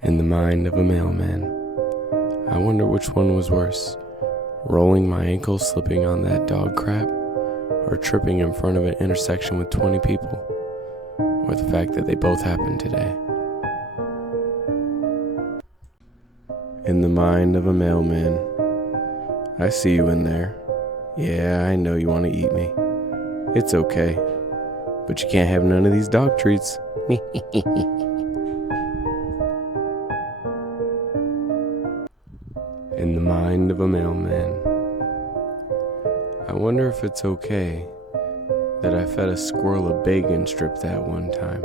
In the mind of a mailman, I wonder which one was worse, rolling my ankle slipping on that dog crap, or tripping in front of an intersection with 20 people, or the fact that they both happened today. In the mind of a mailman, I see you in there. Yeah, I know you want to eat me. It's okay, but you can't have none of these dog treats. In the mind of a mailman, I wonder if it's okay that I fed a squirrel a bacon strip that one time.